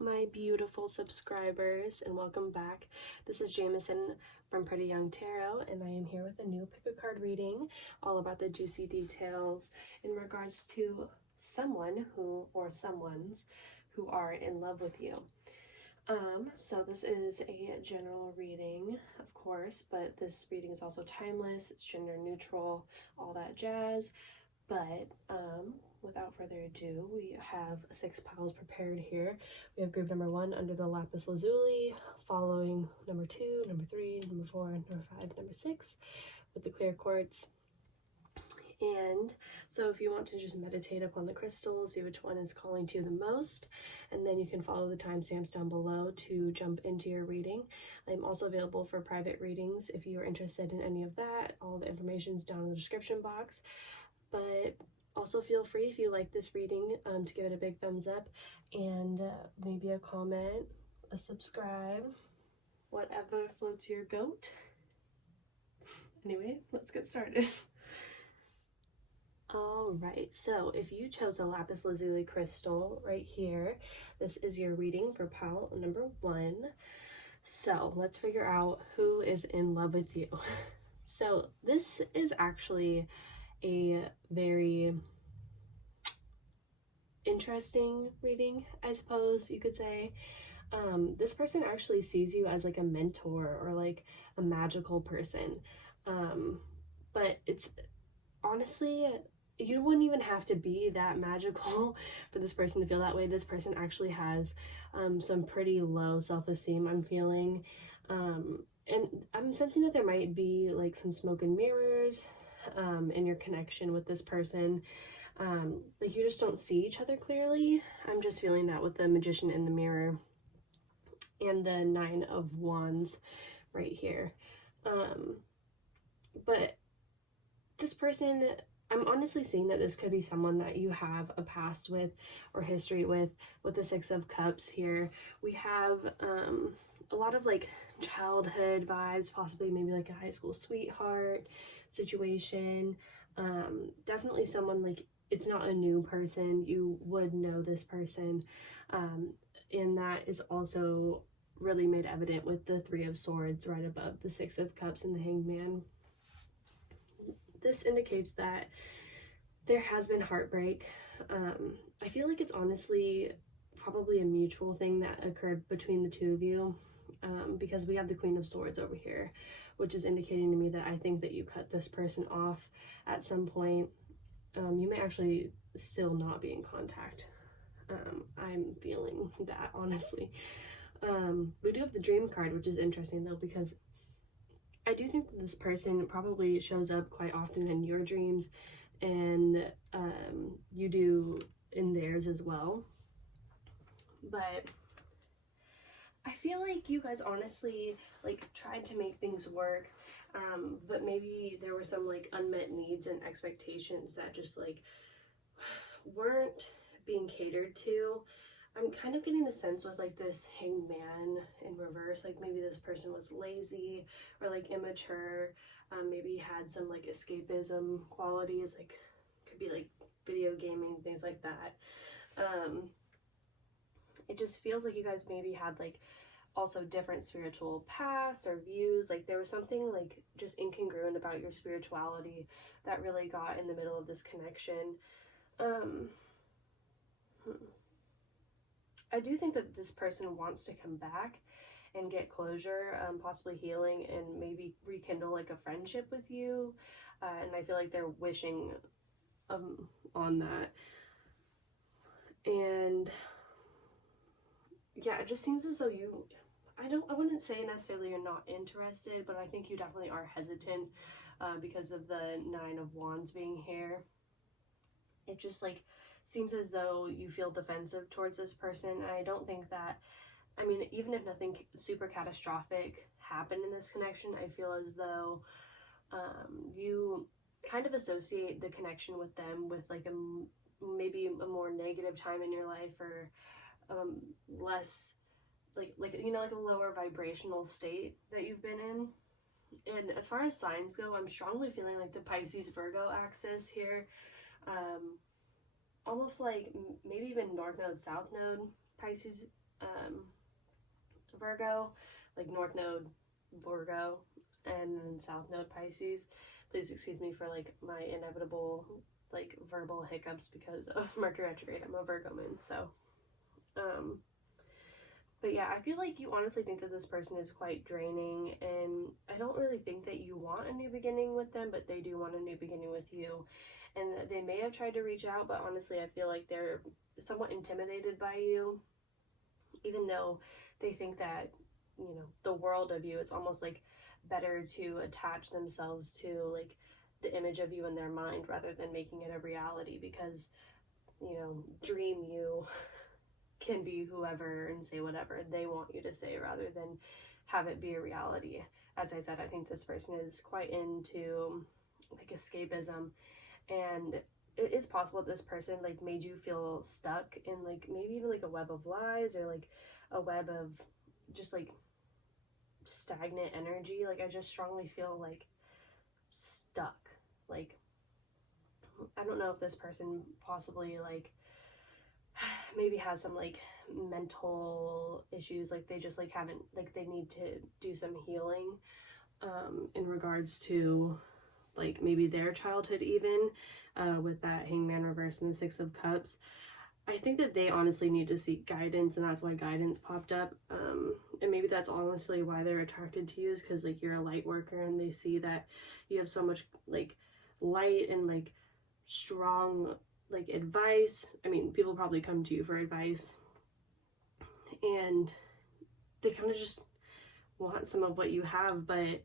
my beautiful subscribers, and welcome back. This is Jameson from Pretty Young Tarot, and I am here with a new pick a card reading all about the juicy details in regards to someone who, or someones who are in love with you. So this is a general reading, of course, but this reading is also timeless, it's gender neutral, all that jazz. But without further ado, we have 6 piles prepared here. We have group number 1 under the Lapis Lazuli, following number 2, number 3, number 4, number 5, number 6 with the clear quartz. And so if you want to just meditate upon the crystals, see which one is calling to you the most, and then you can follow the timestamps down below to jump into your reading. I'm also available for private readings if you are interested in any of that. All the information is down in the description box. But also feel free, if you like this reading, to give it a big thumbs up and maybe a comment, a subscribe, whatever floats your goat. Anyway, let's get started. Alright, so if you chose a Lapis Lazuli crystal right here, this is your reading for pile number 1. So let's figure out who is in love with you. So this is actually a very interesting reading, I suppose you could say. This person actually sees you as like a mentor or like a magical person, but it's honestly, you wouldn't even have to be that magical for this person to feel that way. This person actually has some pretty low self-esteem, I'm feeling, and I'm sensing that there might be like some smoke and mirrors in your connection with this person. Like you just don't see each other clearly. I'm just feeling that with the Magician in the mirror and the 9 of Wands right here. But this person, I'm honestly seeing that this could be someone that you have a past with or history with the 6 of Cups here. We have a lot of like childhood vibes, possibly maybe like a high school sweetheart situation. Definitely someone like, it's not a new person, you would know this person, and that is also really made evident with the 3 of Swords right above the 6 of Cups and the Hanged Man. This indicates that there has been heartbreak. I feel like it's honestly probably a mutual thing that occurred between the 2 of you, because we have the Queen of Swords over here, which is indicating to me that I think that you cut this person off at some point. You may actually still not be in contact. I'm feeling that, honestly. We do have the Dream card, which is interesting though, because I do think that this person probably shows up quite often in your dreams, and you do in theirs as well. But I feel like you guys honestly like tried to make things work, but maybe there were some like unmet needs and expectations that just like weren't being catered to. I'm kind of getting the sense with like this Hanged Man in reverse, like maybe this person was lazy or like immature, maybe had some like escapism qualities, like could be like video gaming, things like that. It just feels like you guys maybe had like also different spiritual paths or views. Like there was something like just incongruent about your spirituality that really got in the middle of this connection. I do think that this person wants to come back and get closure, possibly healing, and maybe rekindle like a friendship with you, and I feel like they're wishing on that. And yeah, it just seems as though you, I wouldn't say necessarily you're not interested, but I think you definitely are hesitant because of the 9 of Wands being here. It just like seems as though you feel defensive towards this person. And I don't think that, I mean, even if nothing super catastrophic happened in this connection, I feel as though you kind of associate the connection with them with like maybe a more negative time in your life, or less like you know, like a lower vibrational state that you've been in. And as far as signs go, I'm strongly feeling like the Pisces Virgo axis here, almost like maybe even North Node, South Node, Pisces Virgo, like North Node Virgo, and then South Node Pisces. Please excuse me for like my inevitable like verbal hiccups because of Mercury retrograde. I'm a Virgo moon, so but yeah, I feel like you honestly think that this person is quite draining, and I don't really think that you want a new beginning with them, but they do want a new beginning with you. And they may have tried to reach out, but honestly, I feel like they're somewhat intimidated by you, even though they think that, you know, the world of you, it's almost like better to attach themselves to like the image of you in their mind rather than making it a reality, because, you know, dream you can be whoever and say whatever they want you to say rather than have it be a reality. As I said, I think this person is quite into like escapism, and it is possible that this person like made you feel stuck in like maybe even like a web of lies or like a web of just like stagnant energy. Like I just strongly feel like stuck. Like I don't know if this person possibly like maybe has some like mental issues, like they just like haven't, like they need to do some healing in regards to like maybe their childhood even, with that Hangman reverse and the Six of Cups. I think that they honestly need to seek guidance, and that's why guidance popped up, and maybe that's honestly why they're attracted to you, is because like you're a light worker and they see that you have so much like light and like strong like advice. I mean, people probably come to you for advice, and they kind of just want some of what you have, but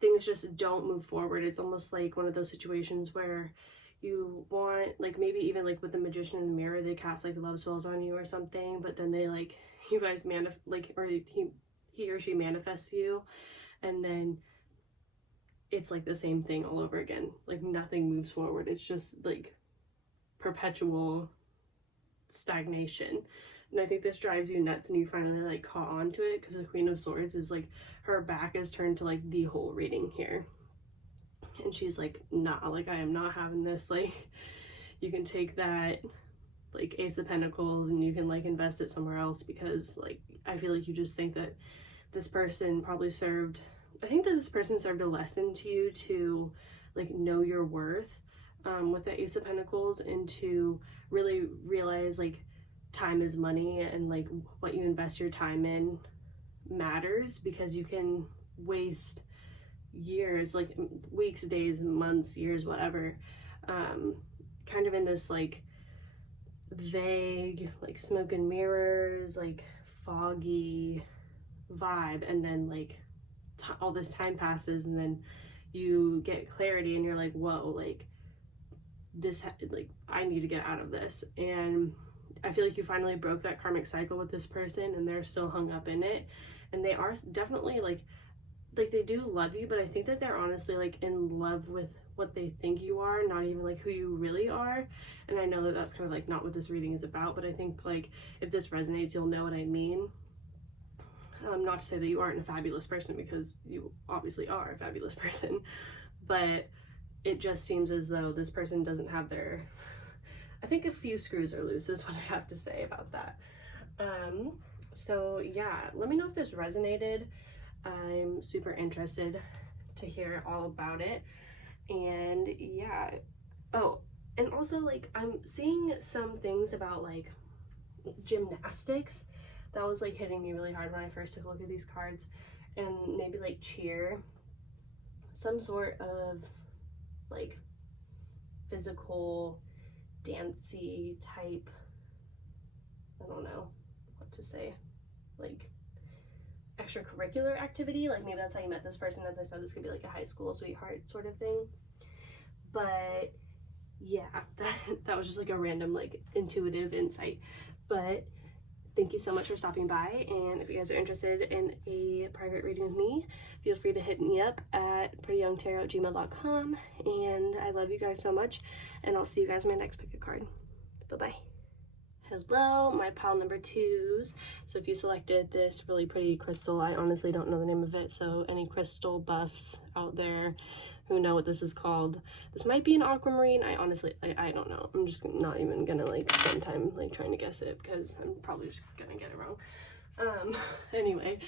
things just don't move forward. It's almost like one of those situations where you want, like maybe even like with the Magician in the Mirror, they cast like love spells on you or something, but then they like, you guys or he or she manifests you, and then it's like the same thing all over again. Like nothing moves forward. It's just like perpetual stagnation. And I think this drives you nuts, and you finally like caught on to it, because the Queen of Swords is like, her back is turned to like the whole reading here, and she's like, nah, like I am not having this. Like you can take that like Ace of Pentacles and you can like invest it somewhere else, because like I feel like you just think that this person probably served, I think that this person served a lesson to you to like know your worth, with the Ace of Pentacles, and to really realize like time is money, and like what you invest your time in matters, because you can waste years, like weeks, days, months, years, whatever, kind of in this like vague, like smoke and mirrors, like foggy vibe, and then like all this time passes, and then you get clarity and you're like, whoa, like this, like I need to get out of this. And I feel like you finally broke that karmic cycle with this person, and they're still hung up in it, and they are definitely like they do love you, but I think that they're honestly like in love with what they think you are, not even like who you really are. And I know that that's kind of like not what this reading is about, but I think like if this resonates, you'll know what I mean. Not to say that you aren't a fabulous person, because you obviously are a fabulous person, but it just seems as though this person doesn't have their, I think a few screws are loose is what I have to say about that. So yeah, let me know if this resonated. I'm super interested to hear all about it. And yeah, oh, and also like I'm seeing some things about like gymnastics that was like hitting me really hard when I first took a look at these cards, and maybe like cheer, some sort of like physical dancey type, I don't know what to say, like extracurricular activity. Like maybe that's how you met this person. As I said, this could be like a high school sweetheart sort of thing. But yeah, that was just like a random like intuitive insight. But thank you so much for stopping by, and if you guys are interested in a private reading with me, feel free to hit me up at prettyyoungtarot@gmail.com. And I love you guys so much, and I'll see you guys in my next pick a card. Bye-bye. Hello, my pile number 2s. So if you selected this really pretty crystal, I honestly don't know the name of it, so any crystal buffs out there, who know what this is called. This might be an aquamarine. I honestly, I don't know. I'm just not even gonna like spend time like trying to guess it because I'm probably just gonna get it wrong. Anyway,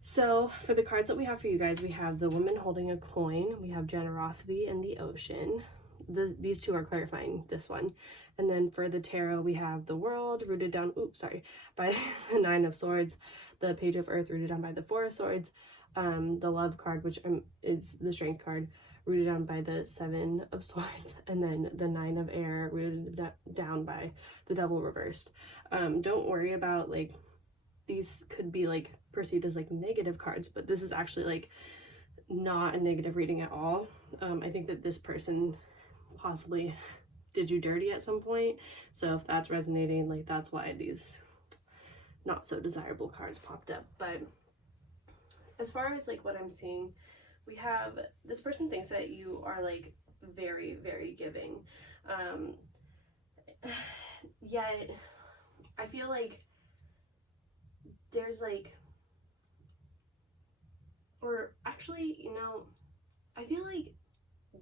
so for the cards that we have for you guys, we have the woman holding a coin, we have generosity in the ocean. These two are clarifying this one. And then for the tarot, we have the world rooted down, by the Nine of Swords, the Page of Earth rooted down by the Four of Swords, the love card, which is the strength card, rooted down by the Seven of Swords, and then the Nine of Air rooted down by the Devil reversed. Don't worry about like, these could be like perceived as like negative cards, but this is actually like not a negative reading at all. I think that this person possibly did you dirty at some point, so if that's resonating, like that's why these not so desirable cards popped up. But as far as like what I'm seeing, we have this person thinks that you are like very, very giving, yet I feel like there's like, or actually, you know, I feel like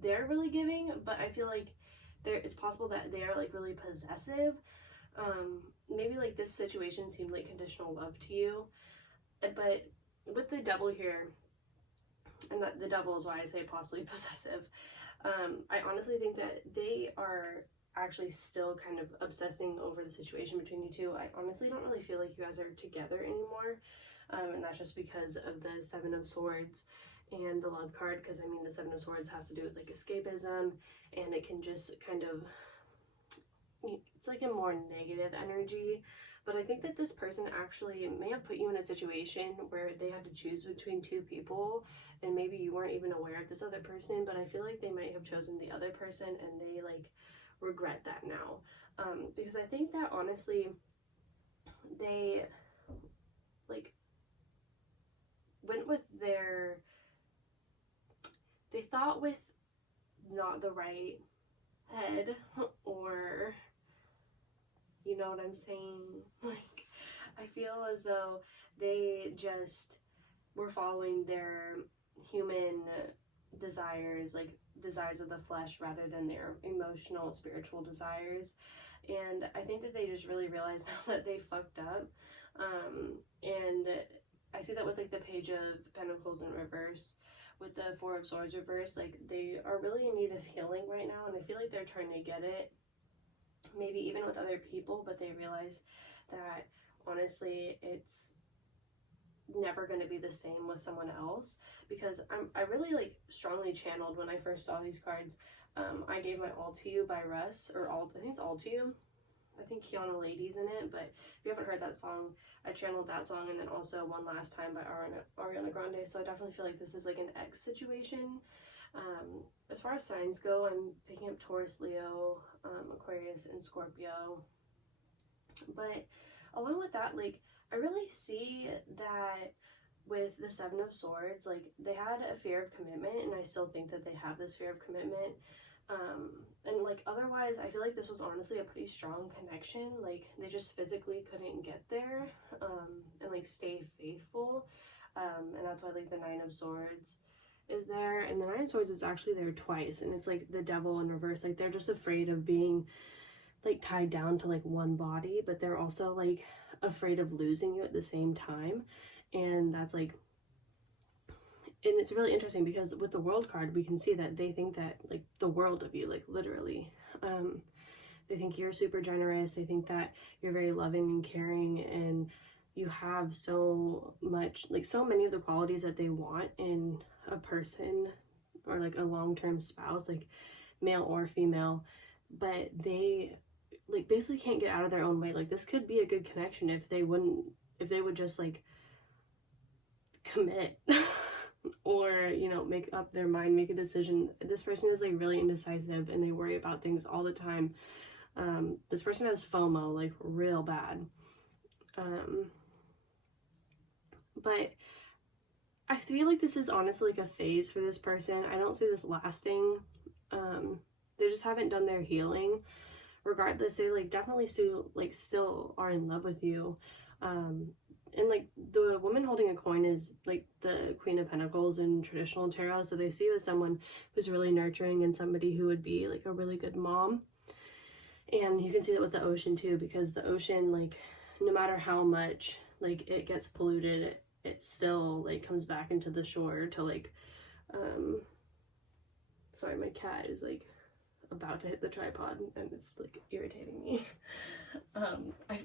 they're really giving, but I feel like it's possible that they are like really possessive. Maybe like this situation seemed like conditional love to you, but with the devil here, and that the devil is why I say possibly possessive, I honestly think that they are actually still kind of obsessing over the situation between you two. I honestly don't really feel like you guys are together anymore, and that's just because of the Seven of Swords and the love card, because I mean the Seven of Swords has to do with like escapism, and it can just kind of, it's like a more negative energy. But I think that this person actually may have put you in a situation where they had to choose between two people, and maybe you weren't even aware of this other person, but I feel like they might have chosen the other person and they like regret that now, because I think that honestly they like went with they thought with not the right head, or you know what I'm saying? Like, I feel as though they just were following their human desires, like desires of the flesh, rather than their emotional, spiritual desires. And I think that they just really realized now that they fucked up. And I see that with like the Page of Pentacles in reverse, with the Four of Swords reverse, like they are really in need of healing right now, and I feel like they're trying to get it, maybe even with other people, but they realize that honestly it's never going to be the same with someone else, because I really like strongly channeled when I first saw these cards. I Gave My All to You by Russ, or All, I think it's All to You. I think Kiana Lady's in it, but if you haven't heard that song, I channeled that song, and then also One Last Time by Ariana Grande. So I definitely feel like this is like an ex situation. As far as signs go, I'm picking up Taurus, Leo, Aquarius, and Scorpio. But along with that, like I really see that with the Seven of Swords, like they had a fear of commitment, and I still think that they have this fear of commitment. And like otherwise I feel like this was honestly a pretty strong connection. Like they just physically couldn't get there, and like stay faithful, and that's why like the Nine of Swords is there, and the Nine of Swords is actually there twice, and it's like the devil in reverse. Like they're just afraid of being like tied down to like one body, but they're also like afraid of losing you at the same time. And that's like, and it's really interesting because with the World card we can see that they think that like the world of you, like literally. They think you're super generous, they think that you're very loving and caring, and you have so much, like so many of the qualities that they want in a person, or like a long-term spouse, like male or female, but they like basically can't get out of their own way. Like this could be a good connection if they would just like commit or, you know, make up their mind, make a decision. This person is like really indecisive and they worry about things all the time. This person has FOMO like real bad. But I feel like this is honestly like a phase for this person. I don't see this lasting. They just haven't done their healing regardless, they like definitely still are in love with you. And like the woman holding a coin is like the Queen of Pentacles in traditional tarot, so they see you as someone who's really nurturing and somebody who would be like a really good mom. And you can see that with the ocean too, because the ocean, like, no matter how much like it gets polluted, it still like comes back into the shore to like sorry, my cat is like about to hit the tripod and it's like irritating me.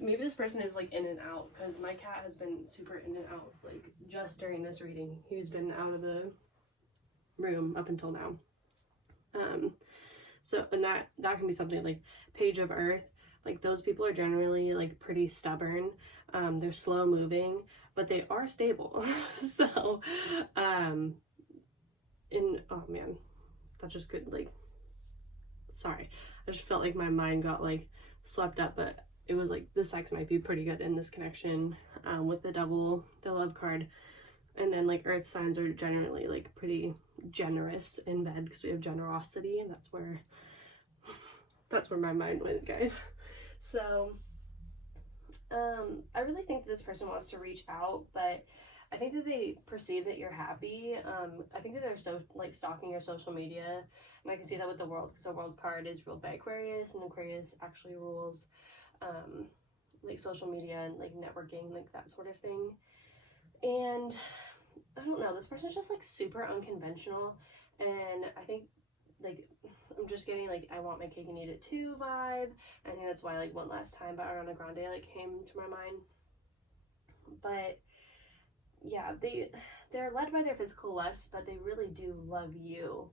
Maybe this person is like in and out, because my cat has been super in and out like just during this reading. He's been out of the room up until now. So, and that can be something like Page of Earth. Like, those people are generally like pretty stubborn. They're slow moving, but they are stable. So, oh man, that just could like, sorry, I just felt like my mind got like swept up, but it was like the sex might be pretty good in this connection, with the Devil, the Love card. And then like earth signs are generally like pretty generous in bed, because we have generosity, and that's where my mind went, guys. So I really think that this person wants to reach out, but I think that they perceive that you're happy. I think that they're so like stalking your social media, and I can see that with the World, because the World card is ruled by Aquarius, and Aquarius actually rules like social media and like networking, like that sort of thing. And I don't know, this person's just like super unconventional, and I think like I'm just getting like I want my cake and eat it too vibe. I think that's why like One Last Time by Ariana Grande like came to my mind. But yeah, they're led by their physical lust, but they really do love you,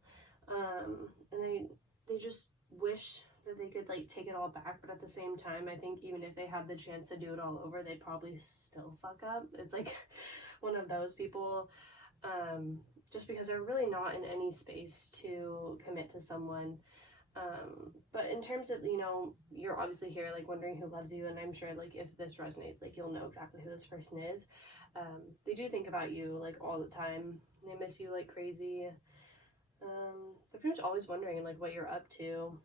and they just wish that they could like take it all back, but at the same time, I think even if they had the chance to do it all over, they'd probably still fuck up. It's like one of those people, just because they're really not in any space to commit to someone. But in terms of, you know, you're obviously here like wondering who loves you, and I'm sure like if this resonates, like you'll know exactly who this person is. They do think about you like all the time. They miss you like crazy. They're pretty much always wondering like what you're up to.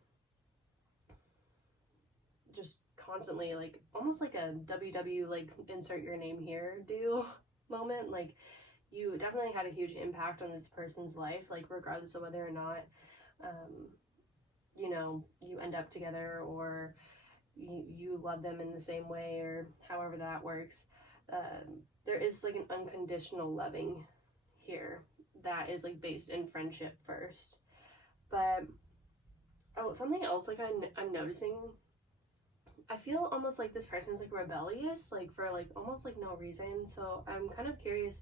Just constantly, like almost like a WW like insert your name here do moment. Like, you definitely had a huge impact on this person's life, like regardless of whether or not you know, you end up together, or you love them in the same way, or however that works. There is like an unconditional loving here that is like based in friendship first. But something else like I'm noticing, I feel almost like this person is like rebellious, like for like almost like no reason. So I'm kind of curious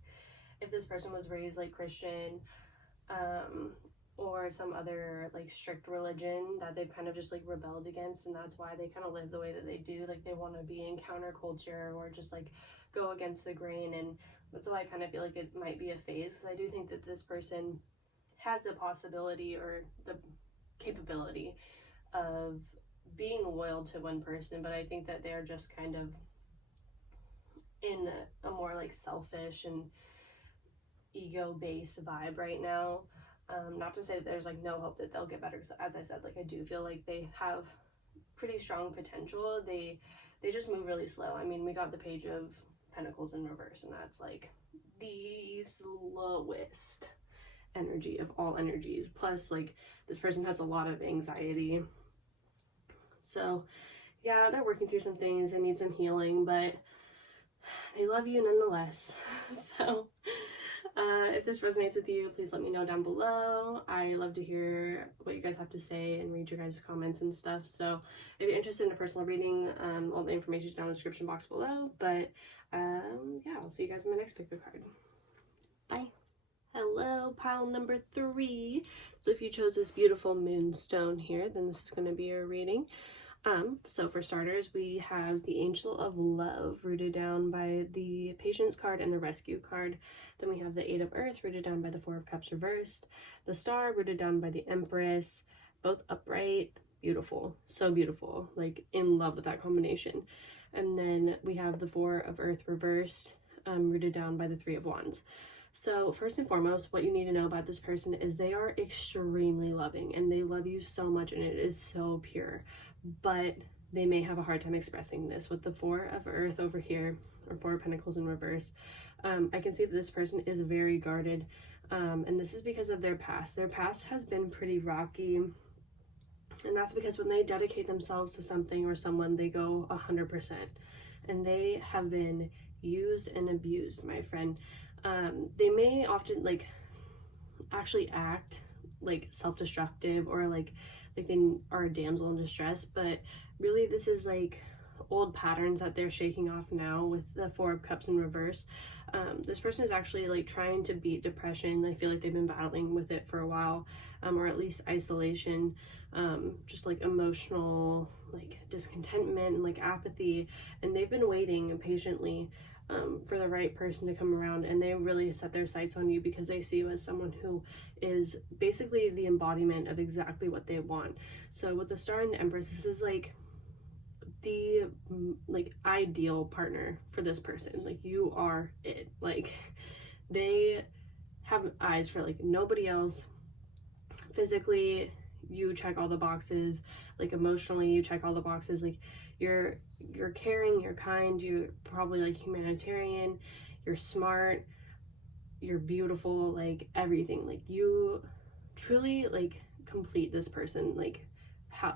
if this person was raised like Christian, or some other like strict religion that they've kind of just like rebelled against, and that's why they kind of live the way that they do. Like, they want to be in counterculture or just like go against the grain, and that's why I kind of feel like it might be a phase, because I do think that this person has the possibility or the capability of being loyal to one person, but I think that they're just kind of in a more like selfish and ego-based vibe right now. Not to say that there's like no hope that they'll get better, because as I said, like I do feel like they have pretty strong potential. They just move really slow. I mean, we got the Page of Pentacles in reverse, and that's like the slowest energy of all energies. Plus, like, this person has a lot of anxiety. So yeah, they're working through some things. They need some healing, but they love you nonetheless. So if this resonates with you, please let me know down below. I love to hear what you guys have to say and read your guys' comments and stuff. So if you're interested in a personal reading, all the information is down in the description box below. But yeah, I'll see you guys in my next pick a card. Bye. Hello, pile number 3. So if you chose this beautiful moonstone here, then this is going to be your reading. So for starters, we have the Angel of Love rooted down by the Patience card and the Rescue card. Then we have the Eight of Earth rooted down by the Four of Cups reversed. The Star rooted down by the Empress. Both upright. Beautiful. So beautiful. Like, in love with that combination. And then we have the Four of Earth reversed, rooted down by the Three of Wands. So first and foremost, what you need to know about this person is they are extremely loving, and they love you so much, and it is so pure. but they may have a hard time expressing this. With the Four of Earth over here, or Four of Pentacles in reverse, I can see that this person is very guarded, and this is because of their past. Their past has been pretty rocky, and that's because when they dedicate themselves to something or someone, they go 100%, and they have been used and abused, my friend. They may often like actually act like self-destructive, or like they are a damsel in distress, but really this is like old patterns that they're shaking off now with the Four of Cups in reverse. This person is actually like trying to beat depression. They feel like they've been battling with it for a while, or at least isolation, just like emotional like discontentment and like apathy, and they've been waiting patiently for the right person to come around, and they really set their sights on you because they see you as someone who is basically the embodiment of exactly what they want. So with the Star and the Empress, this is like the like ideal partner for this person. Like, you are it. Like, they have eyes for like nobody else. Physically, you check all the boxes. Like, emotionally, you check all the boxes. Like, you're caring, you're kind, you're probably like humanitarian, you're smart, you're beautiful, like everything. Like, you truly like complete this person. Like,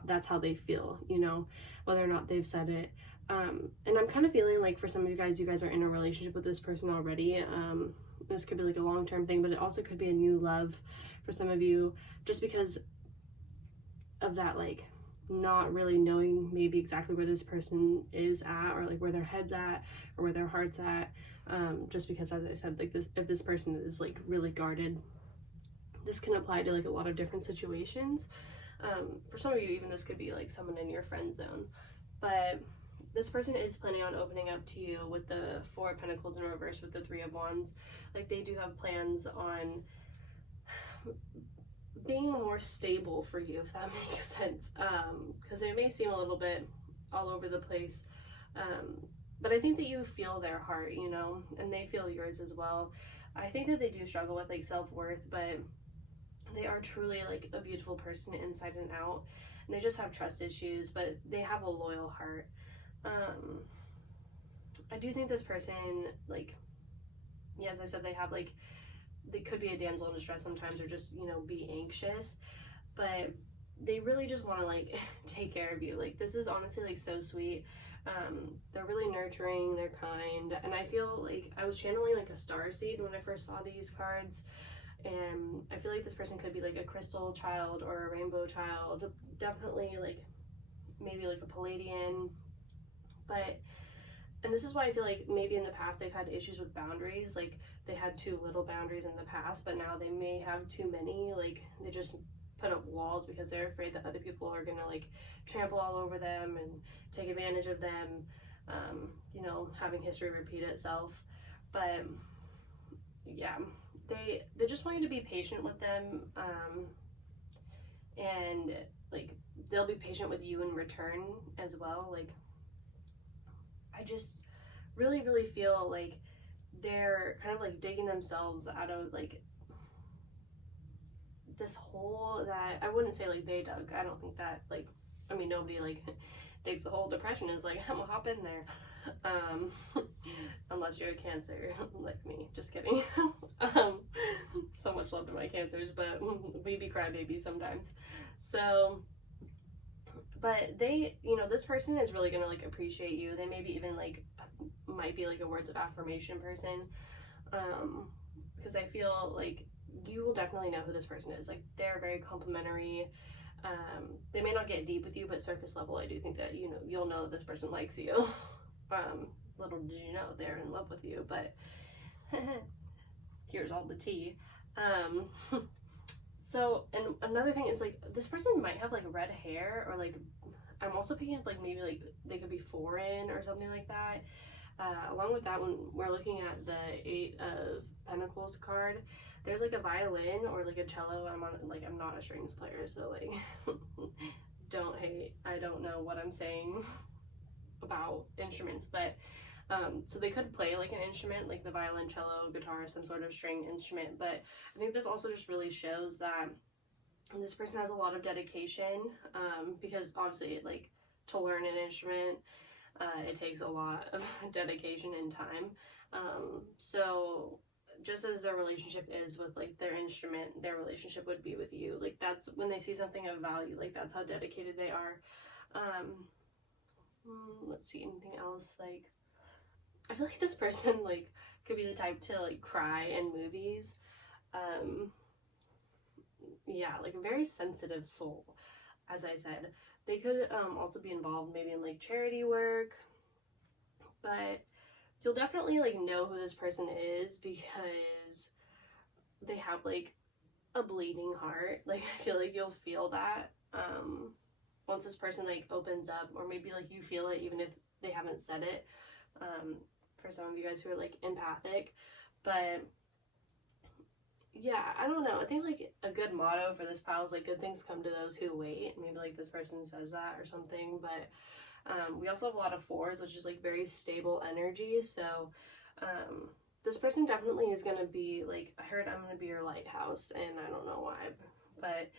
that's how they feel, you know, whether or not they've said it. And I'm kind of feeling like for some of you guys are in a relationship with this person already. This could be like a long-term thing, but it also could be a new love for some of you, just because of that, like, not really knowing maybe exactly where this person is at, or like where their head's at, or where their heart's at. Just because, as I said, like this, if this person is like really guarded, this can apply to like a lot of different situations. For some of you, even this could be like someone in your friend zone. But this person is planning on opening up to you with the Four of Pentacles in reverse with the Three of Wands. Like, they do have plans on being more stable for you, if that makes sense. Because it may seem a little bit all over the place. But I think that you feel their heart, you know, and they feel yours as well. I think that they do struggle with like self-worth, but they are truly like a beautiful person inside and out. And they just have trust issues, but they have a loyal heart. I do think this person, like, yeah, as I said, they have like, they could be a damsel in distress sometimes, or just, you know, be anxious, but they really just want to like take care of you. Like, this is honestly like so sweet. They're really nurturing, they're kind, and I feel like I was channeling like a star seed when I first saw these cards, and I feel like this person could be like a crystal child or a rainbow child, definitely like maybe like a Palladian. But, and this is why I feel like maybe in the past they've had issues with boundaries. Like, they had too little boundaries in the past, but now they may have too many. Like, they just put up walls because they're afraid that other people are gonna like trample all over them and take advantage of them, you know, having history repeat itself. But yeah, they just want you to be patient with them, and like they'll be patient with you in return as well. Like, I just really feel like they're kind of like digging themselves out of like this hole that I wouldn't say like they dug. I don't think that, like, I mean, nobody like digs a hole. Depression is like, I'm gonna hop in there. Unless you're a Cancer like me. Just kidding. So much love to my Cancers, but we be crybabies sometimes. So, but they, you know, this person is really gonna like appreciate you. They maybe even like might be like a words of affirmation person, because I feel like you will definitely know who this person is. Like, they're very complimentary. They may not get deep with you, but surface level, I do think that, you know, you'll know that this person likes you. Little did you know they're in love with you, but here's all the tea. So, and another thing is like, this person might have like red hair, or like, I'm also picking up like maybe like they could be foreign or something like that. Along with that, when we're looking at the Eight of Pentacles card, there's like a violin or like a cello. I'm not a strings player, so like don't hate. I don't know what I'm saying about instruments, but so they could play like an instrument, like the violin, cello, guitar, some sort of string instrument. But I think this also just really shows that this person has a lot of dedication, because obviously, like, to learn an instrument. It takes a lot of dedication and time. So just as their relationship is with like their instrument, their relationship would be with you. Like that's when they see something of value, like that's how dedicated they are. Let's see, anything else? Like, I feel like this person like could be the type to like cry in movies. Yeah, like a very sensitive soul, as I said. They could also be involved maybe in like charity work, but you'll definitely like know who this person is because they have like a bleeding heart. Like I feel like you'll feel that once this person like opens up, or maybe like you feel it even if they haven't said it. For some of you guys who are like empathic, but yeah, I don't know. I think like a good motto for this pile is like good things come to those who wait. Maybe like this person says that or something, but we also have a lot of fours, which is like very stable energy. So this person definitely is going to be like, I heard I'm going to be your lighthouse, and I don't know why, but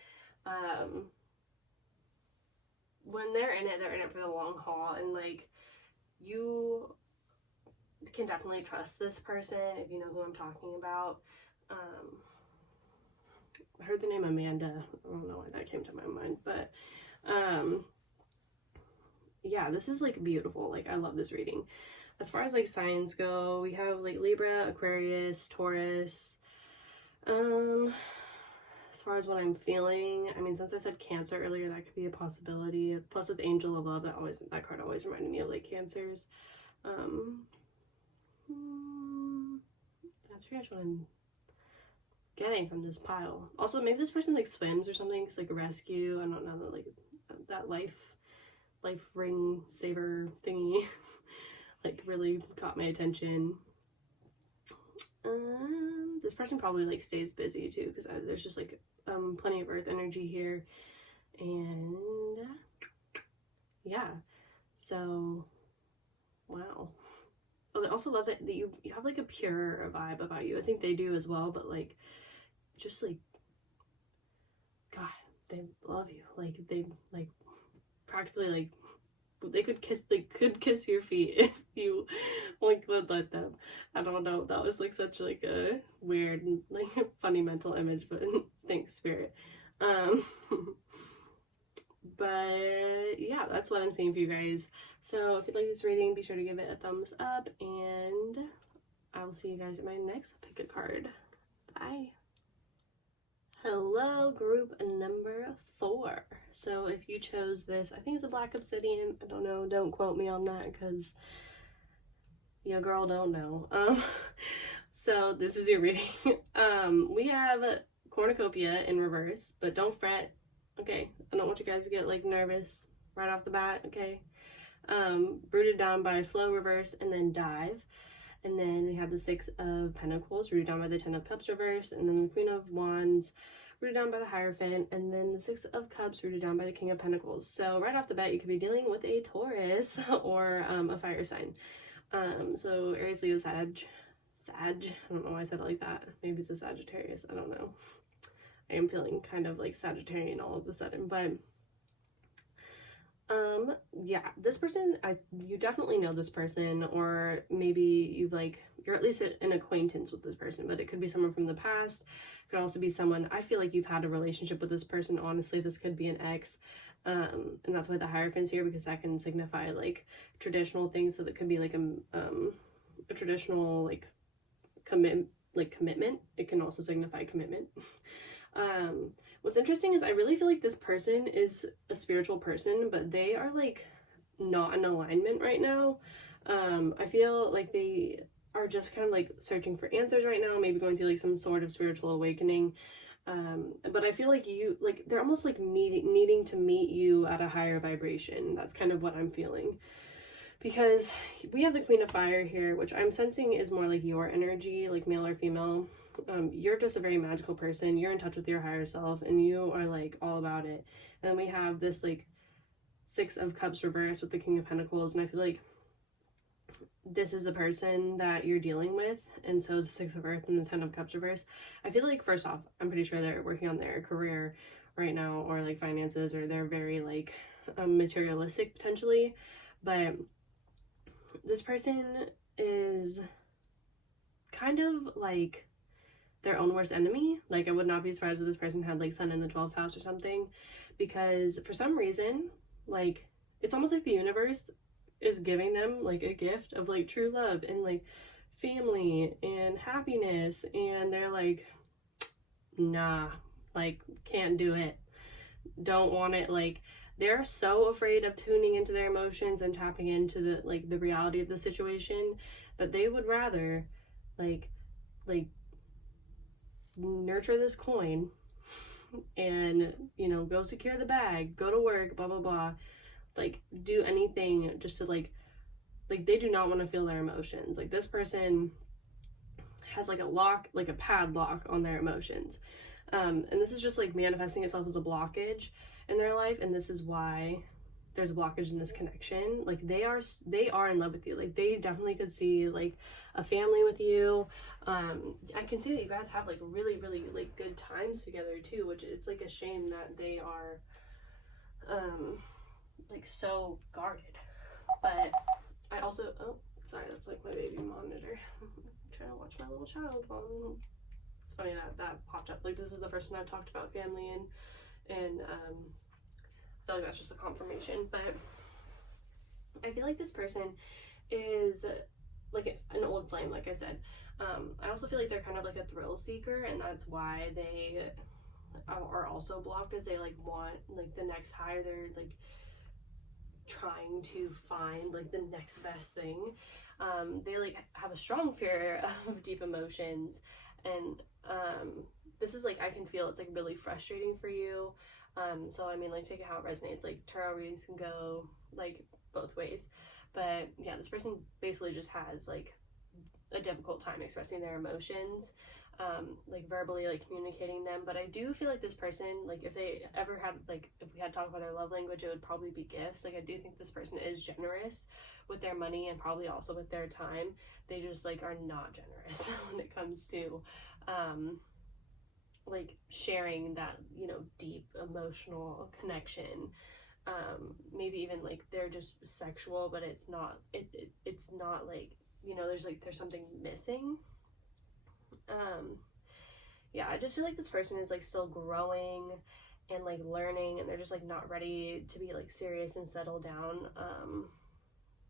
when they're in it for the long haul, and like you can definitely trust this person if you know who I'm talking about. I heard the name Amanda. I don't know why that came to my mind, but yeah, this is like beautiful. Like I love this reading. As far as like signs go, we have like Libra, Aquarius, Taurus. As far as what I'm feeling, I mean, since I said Cancer earlier, that could be a possibility. Plus with Angel of Love, that card always reminded me of like Cancers. That's pretty much what I'm getting from this pile. Also, maybe this person like swims or something. It's like a rescue. I don't know, like that life ring saver thingy like really caught my attention. This person probably like stays busy too, because there's just like plenty of earth energy here, and yeah, so wow. Oh, I also love that you have like a pure vibe about you. I think they do as well, but like just like God, they love you. Like they like practically like they could kiss your feet if you like would let them. I don't know, that was like such like a weird like funny mental image, but thanks spirit. But yeah, that's what I'm seeing for you guys. So if you like this reading, be sure to give it a thumbs up, and I will see you guys in my next pick a card. Bye. Hello, group number 4. So if you chose this, I think it's a black obsidian. I don't know. Don't quote me on that because your girl don't know. So this is your reading. We have cornucopia in reverse, but don't fret. Okay, I don't want you guys to get like nervous right off the bat. Okay, rooted down by flow reverse and then dive. And then we have the 6 of Pentacles rooted down by the 10 of Cups reverse, and then the Queen of Wands rooted down by the Hierophant, and then the 6 of Cups rooted down by the King of Pentacles. So right off the bat, you could be dealing with a Taurus or a fire sign. So Aries, Leo, Sag. I don't know why I said it like that. Maybe it's a Sagittarius. I don't know. I am feeling kind of like Sagittarian all of a sudden, but yeah, this person, you definitely know this person, or maybe you're at least an acquaintance with this person, but it could be someone from the past. It could also be someone, I feel like you've had a relationship with this person. Honestly, this could be an ex, and that's why the Hierophant's here, because that can signify like traditional things. So that could be like a traditional like commitment. It can also signify commitment. What's interesting is I really feel like this person is a spiritual person, but they are like not in alignment right now. I feel like they are just kind of like searching for answers right now, maybe going through like some sort of spiritual awakening. But I feel like they're almost like needing to meet you at a higher vibration. That's kind of what I'm feeling. Because we have the Queen of Fire here, which I'm sensing is more like your energy, like male or female. You're just a very magical person. You're in touch with your higher self, and you are like all about it. And then we have this like 6 of Cups reverse with the King of Pentacles, and I feel like this is the person that you're dealing with, and so is the 6 of Earth and the 10 of Cups reverse. I feel like first off, I'm pretty sure they're working on their career right now, or like finances, or they're very like materialistic potentially, but this person is kind of like their own worst enemy. Like, I would not be surprised if this person had like sun in the 12th house or something, because for some reason, like, it's almost like the universe is giving them like a gift of like true love and like family and happiness, and they're like, nah, like, can't do it, don't want it. Like, they're so afraid of tuning into their emotions and tapping into the like the reality of the situation that they would rather like nurture this coin and, you know, go secure the bag, go to work, blah blah blah, like do anything just to like they do not want to feel their emotions. Like, this person has like a lock, like a padlock on their emotions, and this is just like manifesting itself as a blockage in their life, and this is why there's a blockage in this connection. Like, they are in love with you. Like, they definitely could see like a family with you. I can see that you guys have like really like good times together too, which it's like a shame that they are like so guarded. But I also, oh sorry, that's like my baby monitor. I'm trying to watch my little child. It's funny that popped up. Like, this is the first time I've talked about family, and I feel like that's just a confirmation. But I feel like this person is like an old flame, like I said. I also feel like they're kind of like a thrill seeker, and that's why they are also blocked, as they like want like the next high. They're like trying to find like the next best thing. They like have a strong fear of deep emotions, and this is like, I can feel it's like really frustrating for you. So I mean, like, take it how it resonates. Like, tarot readings can go like both ways, but yeah, this person basically just has like a difficult time expressing their emotions, like verbally, like communicating them. But I do feel like this person, like, if they ever had like, if we had talked about their love language, it would probably be gifts. Like, I do think this person is generous with their money and probably also with their time. They just like are not generous when it comes to like sharing that, you know, deep emotional connection. Maybe even like they're just sexual, but it's not it's not like, you know, there's something missing. Yeah, I just feel like this person is like still growing and like learning, and they're just like not ready to be like serious and settle down,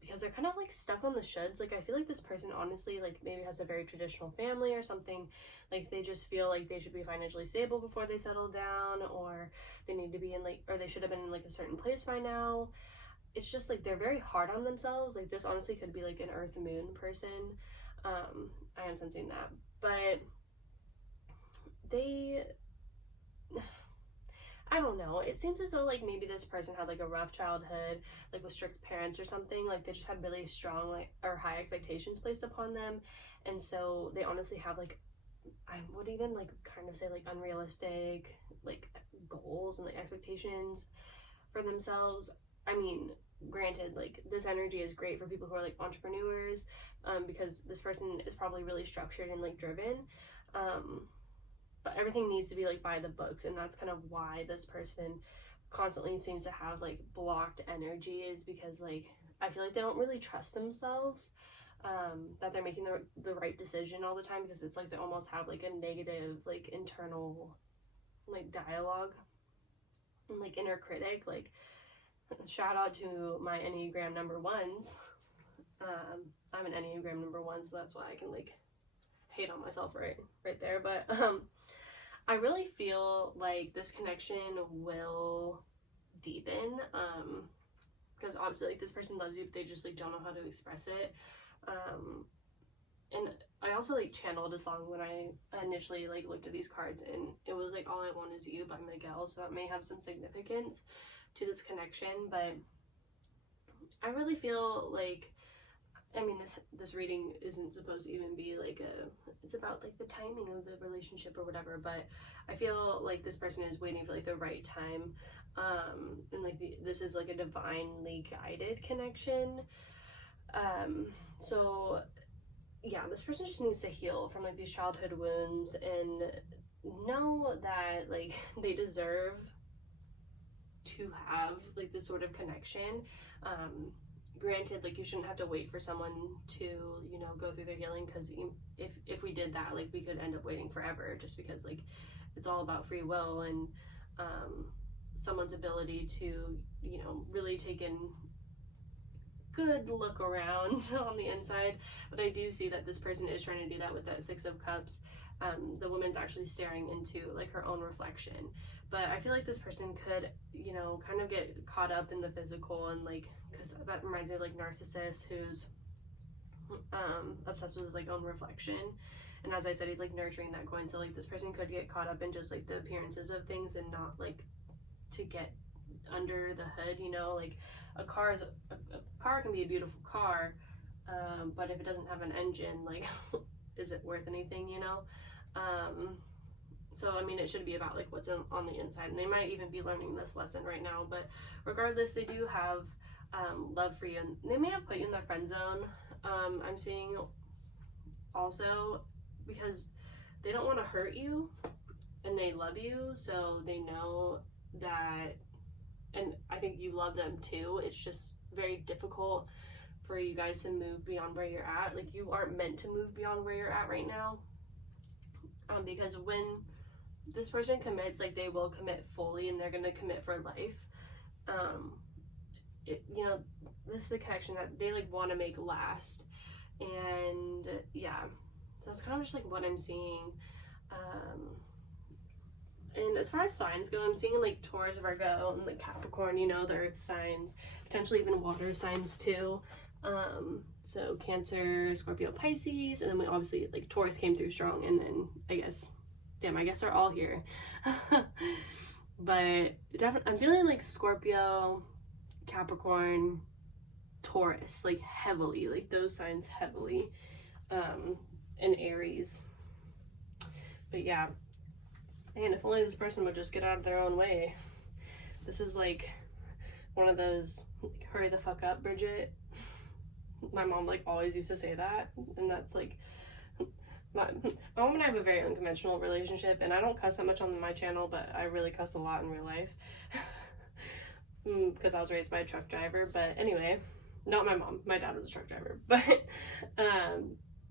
because they're kind of like stuck on the shoulds. Like, I feel like this person honestly like maybe has a very traditional family or something. Like, they just feel like they should be financially stable before they settle down, or they need to be in like, or they should have been in like a certain place by now. It's just like they're very hard on themselves. Like, this honestly could be like an earth moon person. I am sensing that. But they, I don't know, it seems as though like maybe this person had like a rough childhood, like with strict parents or something. Like, they just had really strong like or high expectations placed upon them, and so they honestly have like, I would even like kind of say like unrealistic like goals and like expectations for themselves. I mean, granted, like, this energy is great for people who are like entrepreneurs, because this person is probably really structured and like driven, but everything needs to be like by the books, and that's kind of why this person constantly seems to have like blocked energy, is because like I feel like they don't really trust themselves, that they're making the right decision all the time, because it's like they almost have like a negative like internal like dialogue and like inner critic. Like, shout out to my Enneagram number ones. I'm an Enneagram number one, so that's why I can like hate on myself right there. But I really feel like this connection will deepen, because obviously like this person loves you, but they just like don't know how to express it. And I also like channeled a song when I initially like looked at these cards, and it was like All I Want Is You by Miguel, so that may have some significance to this connection. But I really feel like, I mean, this reading isn't supposed to even be like it's about like the timing of the relationship or whatever, but I feel like this person is waiting for like the right time, and like this is like a divinely guided connection. So yeah, this person just needs to heal from like these childhood wounds and know that like they deserve to have like this sort of connection. Granted, like you shouldn't have to wait for someone to, you know, go through their healing, because if we did that, like we could end up waiting forever, just because like it's all about free will and someone's ability to, you know, really take in good look around on the inside. But I do see that this person is trying to do that with that Six of Cups. The woman's actually staring into like her own reflection, but I feel like this person could, you know, kind of get caught up in the physical, and like, because that reminds me of like narcissist who's obsessed with his like own reflection, and as I said, he's like nurturing that coin. So like this person could get caught up in just like the appearances of things and not like to get under the hood, you know. Like a car can be a beautiful car, but if it doesn't have an engine, like is it worth anything, you know? So I mean, it should be about like what's on the inside, and they might even be learning this lesson right now. But regardless, they do have love for you, and they may have put you in their friend zone. I'm seeing also because they don't want to hurt you, and they love you, so they know that, and I think you love them too. It's just very difficult for you guys to move beyond where you're at. Like you aren't meant to move beyond where you're at right now, because when this person commits, like they will commit fully, and they're gonna commit for life. You know, this is the connection that they like want to make last, and yeah, so that's kind of just like what I'm seeing. And as far as signs go, I'm seeing like Taurus, Virgo, and like Capricorn, you know, the earth signs, potentially even water signs too. So Cancer, Scorpio, Pisces, and then we obviously like Taurus came through strong, and then I guess they're all here. But definitely I'm feeling like Scorpio, Capricorn, Taurus, like heavily, like those signs heavily, and Aries. But yeah, and if only this person would just get out of their own way. This is like one of those like, hurry the fuck up, Bridget. My mom like always used to say that, and that's like my mom and I have a very unconventional relationship, and I don't cuss that much on my channel, but I really cuss a lot in real life because I was raised by a truck driver. But anyway, not my mom, my dad was a truck driver, but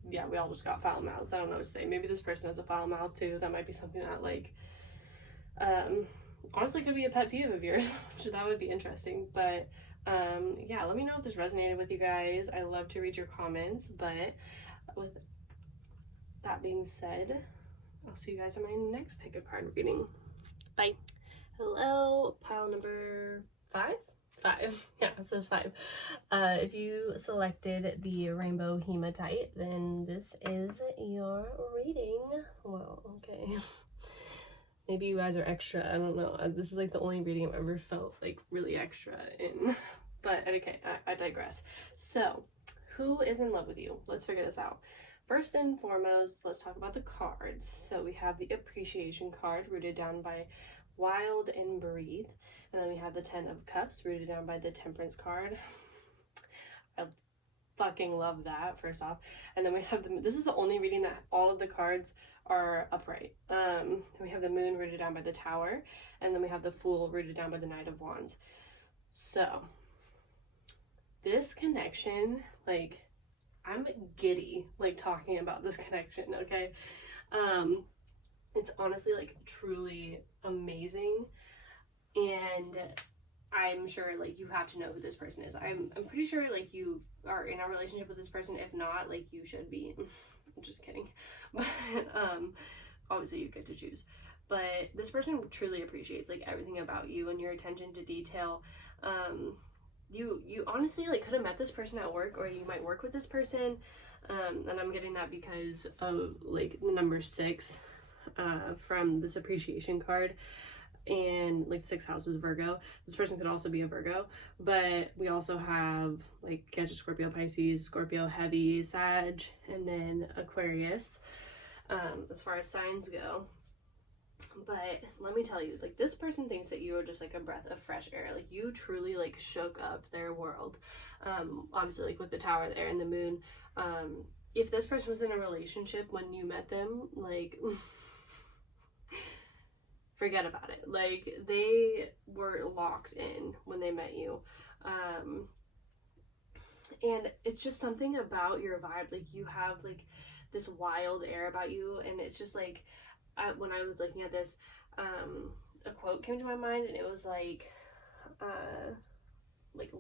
yeah, we all just got foul mouths. I don't know what to say. Maybe this person has a foul mouth too. That might be something that like honestly could be a pet peeve of yours, which that would be interesting. But yeah, let me know if this resonated with you guys. I love to read your comments, but with that being said, I'll see you guys in my next pick a card reading. Bye. Hello, pile number 5? 5. Yeah, it says 5. If you selected the rainbow hematite, then this is your reading. Well, okay. Maybe you guys are extra. I don't know. This is like the only reading I've ever felt like really extra in. But okay, I digress. So, who is in love with you? Let's figure this out. First and foremost, let's talk about the cards. So we have the appreciation card, rooted down by Wild and Breathe. And then we have the 10 of Cups, rooted down by the Temperance card. I fucking love that, first off. And then we have this is the only reading that all of the cards are upright. We have the Moon rooted down by the Tower, and then we have the Fool rooted down by the Knight of Wands. So this connection, like, I'm giddy like talking about this connection, okay? It's honestly like truly amazing, and I'm sure like you have to know who this person is. I'm pretty sure like you are in a relationship with this person. If not, like you should be. I'm just kidding. But obviously you get to choose. But this person truly appreciates like everything about you and your attention to detail. You honestly like could have met this person at work, or you might work with this person, and I'm getting that because of like the number 6 from this appreciation card, and like 6 houses Virgo. This person could also be a Virgo, but we also have like Cancer, Scorpio, Pisces, Scorpio heavy, Sag, and then Aquarius as far as signs go. But let me tell you, like, this person thinks that you are just like a breath of fresh air. Like, you truly like shook up their world. Obviously, like with the Tower there and the Moon. If this person was in a relationship when you met them, like forget about it. Like, they were locked in when they met you. And it's just something about your vibe. Like, you have like this wild air about you, and it's just like, when I was looking at this, a quote came to my mind, and it was like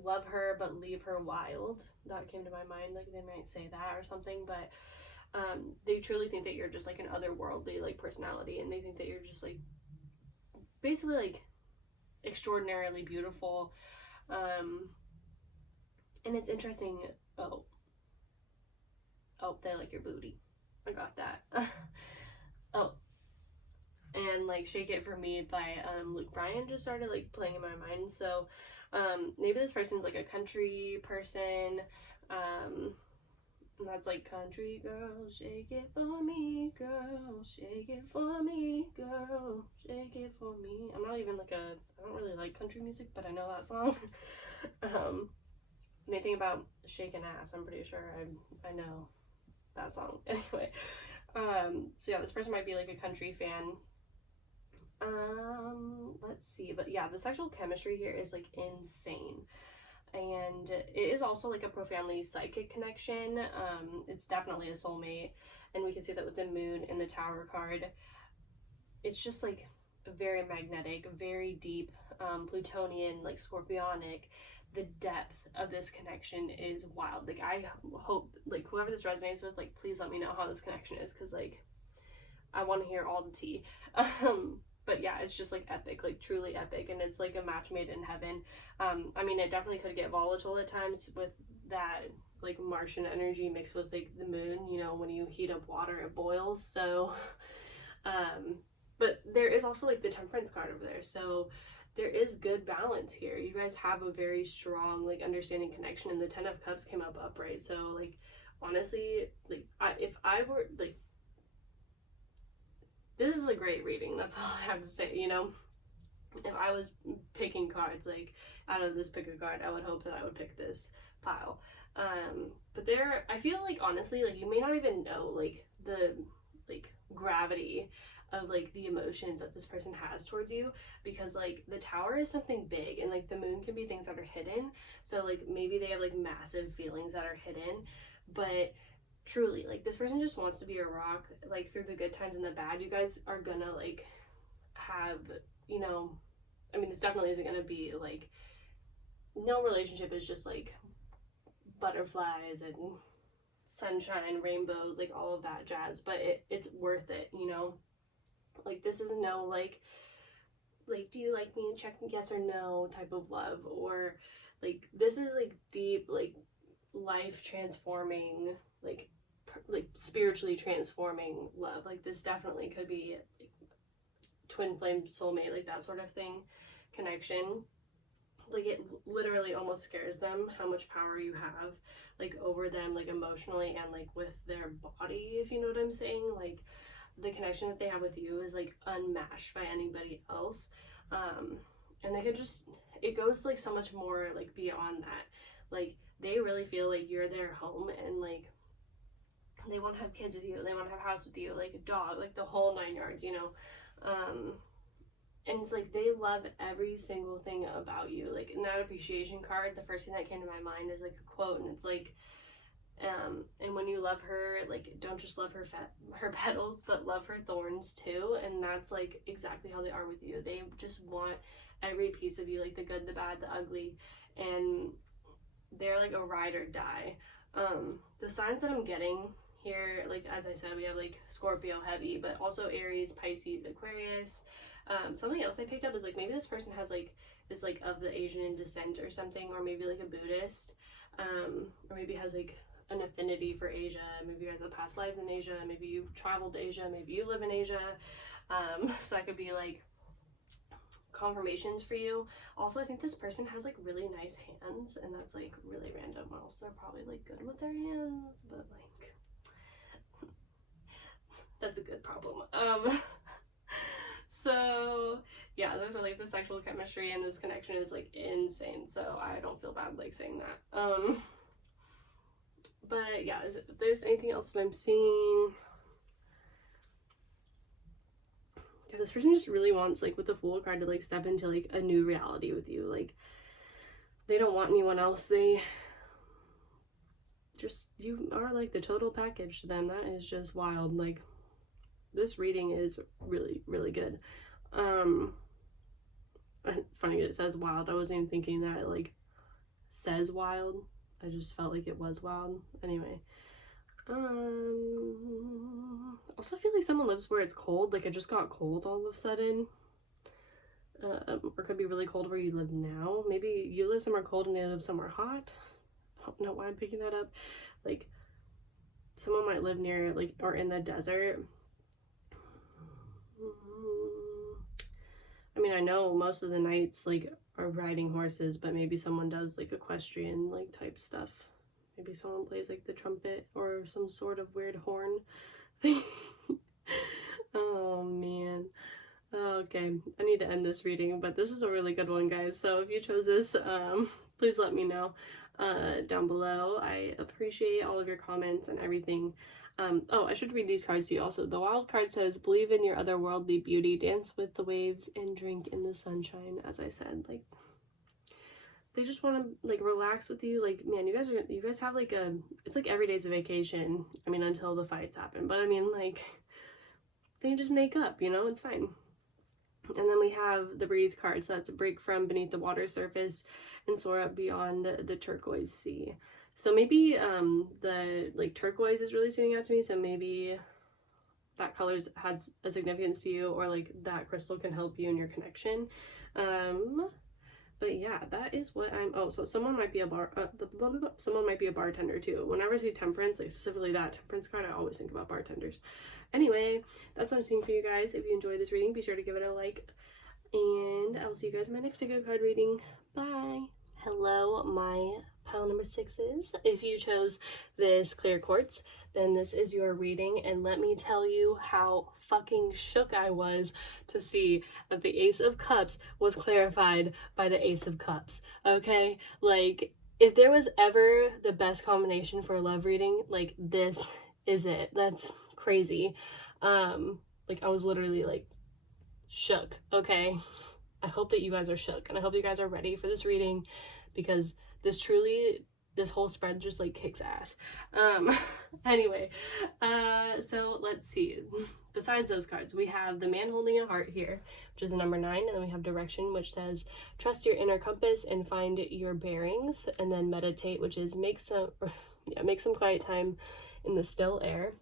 love her but leave her wild. That came to my mind. Like, they might say that or something, but they truly think that you're just like an otherworldly like personality, and they think that you're just like basically like extraordinarily beautiful. And it's interesting. Oh, they like your booty. I got that. Oh, and like Shake It For Me by Luke Bryan just started like playing in my mind. So maybe this person's like a country person. And that's like, country girl, shake it for me, girl, shake it for me, girl, shake it for me. I'm not even like I don't really like country music, but I know that song. Anything about shaking ass, I'm pretty sure I know that song. Anyway, so yeah, this person might be like a country fan. Let's see, but yeah, the sexual chemistry here is like insane. And it is also like a profoundly psychic connection. It's definitely a soulmate, and we can see that with the moon and the Tower card. It's just like very magnetic, very deep, Plutonian, like Scorpionic. The depth of this connection is wild. Like, I hope like whoever this resonates with, like, please let me know how this connection is, because like I want to hear all the tea. But yeah, it's just like epic, like truly epic, and it's like a match made in heaven. I mean, it definitely could get volatile at times with that like Martian energy mixed with like the moon. You know, when you heat up water, it boils. So, but there is also like the Temperance card over there. So there is good balance here. You guys have a very strong like understanding connection, and the Ten of Cups came up upright. So like honestly, like if I were like, this is a great reading. That's all I have to say, you know? If I was picking cards, like, out of this pick a card, I would hope that I would pick this pile. But there, I feel like, honestly, like, you may not even know, like, the, like, gravity of, like, the emotions that this person has towards you, because, like, the Tower is something big, and, like, the moon can be things that are hidden. So, like, maybe they have, like, massive feelings that are hidden, but truly, like, this person just wants to be a rock, like, through the good times and the bad. You guys are gonna, like, have, you know, I mean, this definitely isn't gonna be, like, no relationship is just, like, butterflies and sunshine, rainbows, like, all of that jazz, but it's worth it, you know? Like, this is no, like, do you like me? Check yes or no type of love, or, like, this is, like, deep, like, life transforming, like spiritually transforming love. Like, this definitely could be like twin flame soulmate, like that sort of thing, connection. Like, it literally almost scares them how much power you have like over them, like emotionally and like with their body, if you know what I'm saying. Like, the connection that they have with you is like unmatched by anybody else. And they could just, it goes like so much more like beyond that. Like, they really feel like you're their home, and like they want to have kids with you, they want to have a house with you, like a dog, like the whole 9 yards, you know. And it's like they love every single thing about you. Like, in that appreciation card, the first thing that came to my mind is like a quote, and it's like, and when you love her, like, don't just love her petals, but love her thorns too. And that's like exactly how they are with you. They just want every piece of you, like the good, the bad, the ugly, and they're like a ride or die. The signs that I'm getting here, like, as I said, we have like Scorpio heavy, but also Aries, Pisces, Aquarius. Something else I picked up is like maybe this person has like is like of the Asian descent or something, or maybe like a Buddhist, or maybe has like an affinity for Asia. Maybe you guys have past lives in Asia, maybe you traveled to Asia, maybe you live in Asia. So that could be like confirmations for you. Also, I think this person has like really nice hands, and that's like really random. Also, they're probably like good with their hands, but like that's a good problem. So yeah, those are like the sexual chemistry, and this connection is like insane, so I don't feel bad like saying that. But yeah, if there's anything else that I'm seeing, yeah, this person just really wants, like, with the Fool card, to, like, step into, like, a new reality with you. Like, they don't want anyone else. They just, you are, like, the total package to them. That is just wild. Like, this reading is really, really good. Funny it says wild. I wasn't even thinking that it, like, says wild. I just felt like it was wild. Anyway. Also feel like someone lives where it's cold. Like, it just got cold all of a sudden. Or could be really cold where you live now. Maybe you live somewhere cold and they live somewhere hot. I don't know why I'm picking that up. Like, someone might live near, like, or in the desert. I mean, I know most of the knights, like, are riding horses, but maybe someone does, like, equestrian, like, type stuff. Maybe someone plays, like, the trumpet or some sort of weird horn thing. Oh, man. Okay, I need to end this reading, but this is a really good one, guys. So if you chose this, please let me know down below. I appreciate all of your comments and everything. Oh, I should read these cards to you also. The wild card says, believe in your otherworldly beauty, dance with the waves, and drink in the sunshine. As I said, like, they just want to, like, relax with you. Like, man, you guys have, like, it's like every day's a vacation. I mean, until the fights happen, but I mean, like, they just make up, you know, it's fine. And then we have the breathe card, so that's a break from beneath the water surface and soar up beyond the turquoise sea. So maybe the, like, turquoise is really standing out to me, so maybe that color's has a significance to you, or, like, that crystal can help you in your connection. But yeah, that is what I'm, oh, so someone might be a bartender too. Whenever I see temperance, like, specifically that temperance card, I always think about bartenders. Anyway, that's what I'm seeing for you guys. If you enjoyed this reading, be sure to give it a like, and I will see you guys in my next pick a card reading. Bye. Hello, my pile number 6s. If you chose this clear quartz, then this is your reading, and let me tell you how fucking shook I was to see that the Ace of Cups was clarified by the Ace of Cups. Okay, like, if there was ever the best combination for a love reading, like, this is it. That's crazy. Like, I was literally, like, shook. Okay, I hope that you guys are shook, and I hope you guys are ready for this reading, because this whole spread just, like, kicks ass. Anyway, so let's see. Besides those cards, we have the man holding a heart here, which is the number 9, and then we have direction, which says trust your inner compass and find your bearings, and then meditate, which is make some quiet time in the still air.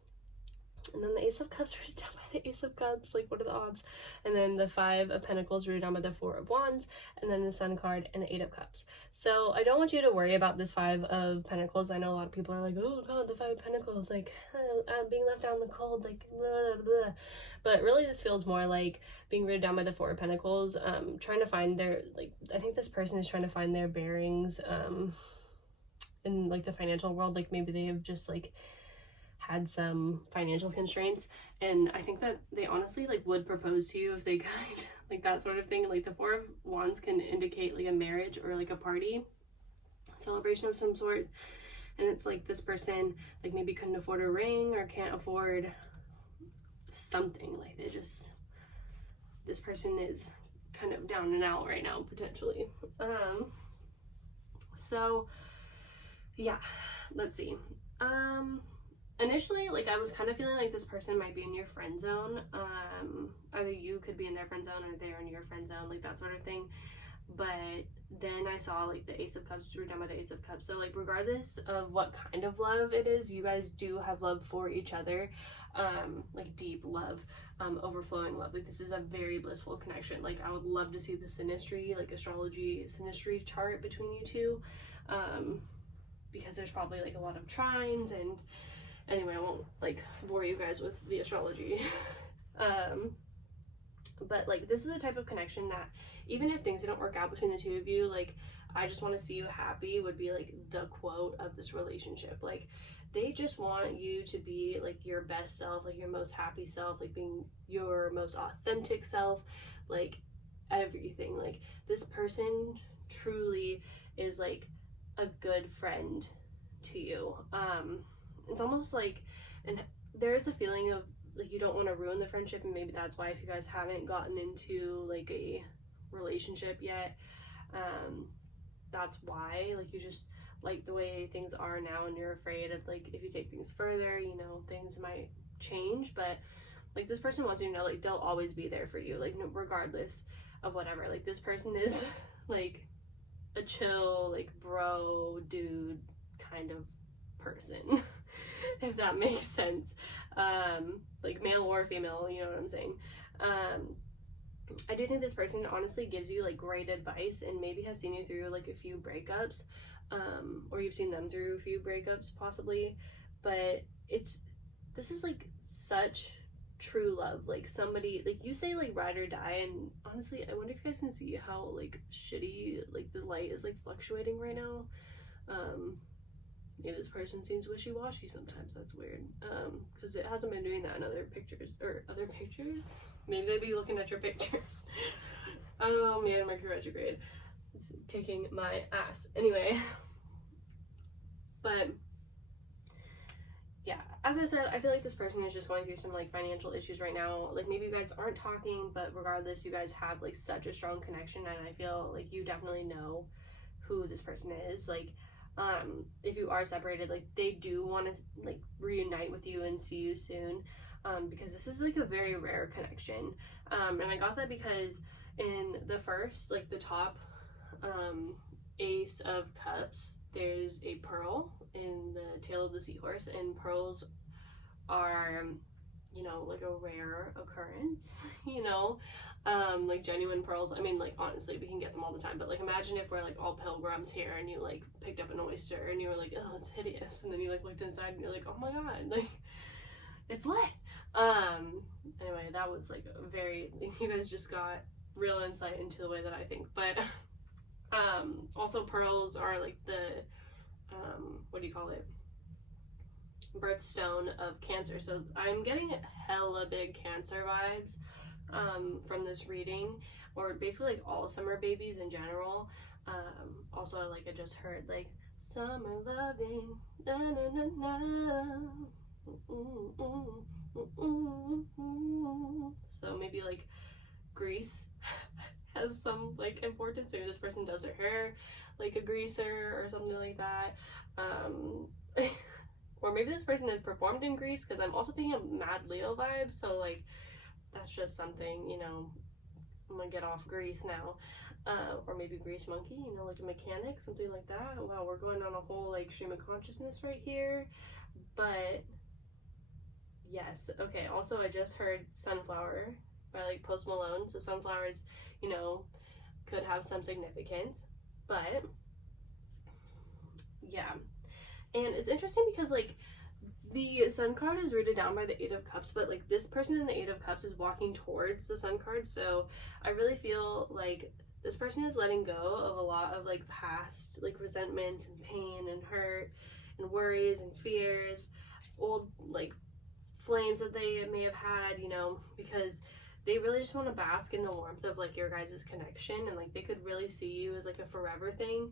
And then the Ace of Cups written down by the Ace of Cups, like, what are the odds? And then the 5 of Pentacles written down by the 4 of Wands, and then the Sun card and the 8 of Cups. So I don't want you to worry about this 5 of Pentacles. I know a lot of people are like, oh god, the 5 of Pentacles, like, I'm being left out in the cold, like, blah, blah, blah. But really this feels more like being written down by the 4 of Pentacles, trying to find their, like, I think this person is trying to find their bearings, in, like, the financial world. Like, maybe they have just, like, had some financial constraints, and I think that they honestly, like, would propose to you if they could, like, that sort of thing. Like, the 4 of Wands can indicate, like, a marriage or, like, a party celebration of some sort, and it's like this person, like, maybe couldn't afford a ring or can't afford something. Like, this person is kind of down and out right now, potentially. So yeah, let's see. Initially, like, I was kind of feeling like this person might be in your friend zone. Either you could be in their friend zone or they're in your friend zone, like, that sort of thing. But then I saw, like, the Ace of Cups were done by the Ace of Cups. So, like, regardless of what kind of love it is, you guys do have love for each other. Like, deep love, overflowing love. Like, this is a very blissful connection. Like, I would love to see the synastry, like, astrology synastry chart between you two. Because there's probably, like, a lot of trines, and anyway, I won't, like, bore you guys with the astrology. But, like, this is a type of connection that even if things didn't work out between the two of you, like, I just want to see you happy would be, like, the quote of this relationship. Like, they just want you to be, like, your best self, like, your most happy self, like, being your most authentic self, like, everything. Like, this person truly is, like, a good friend to you. It's almost like, and there is a feeling of like, you don't want to ruin the friendship, and maybe that's why if you guys haven't gotten into like a relationship yet, that's why, like, you just like the way things are now, and you're afraid of, like, if you take things further, you know, things might change. But like, this person wants you to know, like, they'll always be there for you, like, regardless of whatever. Like, this person is like a chill, like, bro dude kind of person, if that makes sense. Like, male or female, you know what I'm saying. I do think this person honestly gives you like great advice, and maybe has seen you through like a few breakups, or you've seen them through a few breakups possibly. But this is like such true love, like somebody, like, you say like ride or die, and honestly I wonder if you guys can see how like shitty like the light is like fluctuating right now. Maybe this person seems wishy-washy sometimes. That's weird, because it hasn't been doing that in other pictures. Maybe they'd be looking at your pictures. Oh man, Mercury retrograde, it's kicking my ass. Anyway, but yeah, as I said, I feel like this person is just going through some like financial issues right now. Like, maybe you guys aren't talking, but regardless, you guys have like such a strong connection, and I feel like you definitely know who this person is. Like, if you are separated, like, they do want to like reunite with you and see you soon, because this is like a very rare connection. And I got that because in the first, like the top Ace of Cups, there's a pearl in the tail of the seahorse, and pearls are, you know, like a rare occurrence, you know, like genuine pearls. I mean, like, honestly, we can get them all the time, but like, imagine if we're like all pilgrims here and you like picked up an oyster and you were like, oh, it's hideous, and then you like looked inside and you're like, oh my god, like, it's lit. Anyway, that was like a very, you guys just got real insight into the way that I think. But also pearls are like the what do you call it, birthstone of Cancer. So I'm getting hella big Cancer vibes from this reading, or basically like all summer babies in general. Also, I just heard like summer loving, na na na na. So maybe like Grease has some like importance. Maybe this person does their hair like a greaser or something like that. Or maybe this person has performed in Grease, because I'm also picking up mad Leo vibes. So like, that's just something, you know, I'm gonna get off Grease now. Or maybe Grease Monkey, you know, like a mechanic, something like that. Wow, we're going on a whole like stream of consciousness right here. But yes, okay, also I just heard Sunflower by like Post Malone. So sunflowers, you know, could have some significance. But yeah, and it's interesting because like the Sun card is rooted down by the Eight of Cups, but like this person in the Eight of Cups is walking towards the Sun card. So I really feel like this person is letting go of a lot of like past like resentment and pain and hurt and worries and fears, old like flames that they may have had, you know, because they really just want to bask in the warmth of like your guys' connection, and like they could really see you as like a forever thing.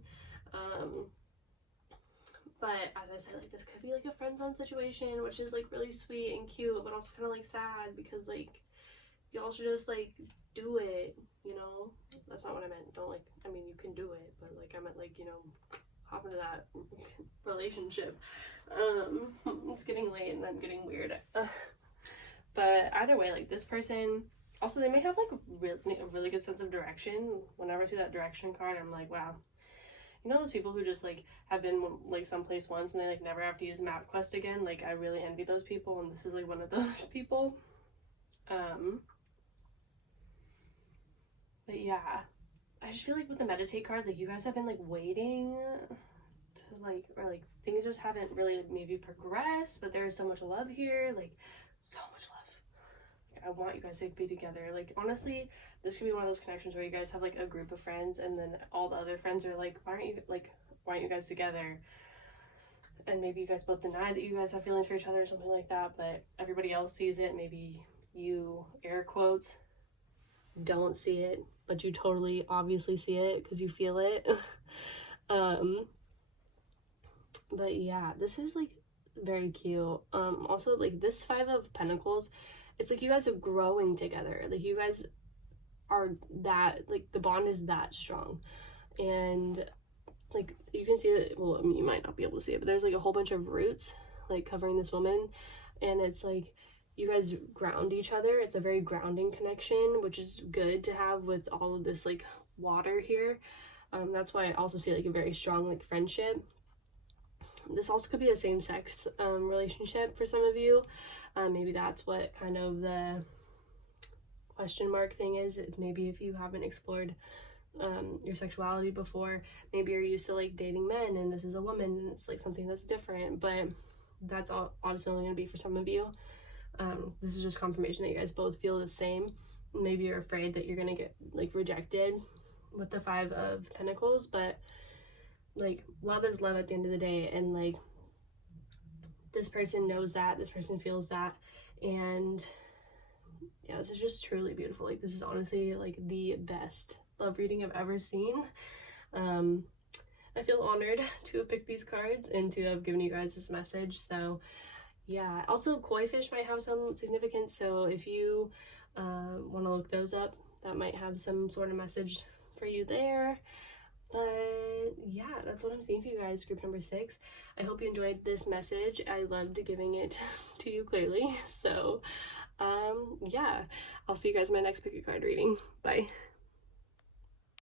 But as I said, like, this could be like a friend zone situation, which is like really sweet and cute, but also kind of like sad, because like y'all should just like do it, you know. That's not what I meant. Don't like, I mean, you can do it, but like I meant like, you know, hop into that relationship. It's getting late and I'm getting weird. But either way, like this person, also they may have like a really good sense of direction. Whenever I see that direction card, I'm like, wow. You know those people who just like have been like someplace once and they like never have to use MapQuest again? Like, I really envy those people, and this is like one of those people. But yeah, I just feel like with the Meditate card, like you guys have been like waiting to like, or like things just haven't really like, maybe progressed, but there is so much love here, like so much love. I want you guys to be together. Like, honestly, this could be one of those connections where you guys have like a group of friends, and then all the other friends are like, why aren't you guys together? And maybe you guys both deny that you guys have feelings for each other or something like that, but everybody else sees it. Maybe you, air quotes, don't see it, but you totally obviously see it because you feel it. But yeah, this is like very cute. Also, like, this Five of Pentacles, it's like you guys are growing together. Like, you guys are that, like, the bond is that strong. And, like, you can see it, well, I mean, you might not be able to see it, but there's, like, a whole bunch of roots, like, covering this woman. And it's, like, you guys ground each other. It's a very grounding connection, which is good to have with all of this, like, water here. That's why I also see, like, a very strong, like, friendship. This also could be a same-sex relationship for some of you. Maybe that's what kind of the question mark thing is. Maybe if you haven't explored your sexuality before, maybe you're used to, like, dating men and this is a woman and it's, like, something that's different, but that's obviously only going to be for some of you. This is just confirmation that you guys both feel the same. Maybe you're afraid that you're going to get, like, rejected with the Five of Pentacles, but, like, love is love at the end of the day, and, like, this person knows that, this person feels that, and yeah, this is just truly beautiful. Like, this is honestly, like, the best love reading I've ever seen. I feel honored to have picked these cards and to have given you guys this message. So yeah, also koi fish might have some significance, so if you want to look those up, that might have some sort of message for you there. But yeah, that's what I'm seeing for you guys, group number 6. I hope you enjoyed this message. I loved giving it to you clearly. So yeah, I'll see you guys in my next pick a card reading. Bye.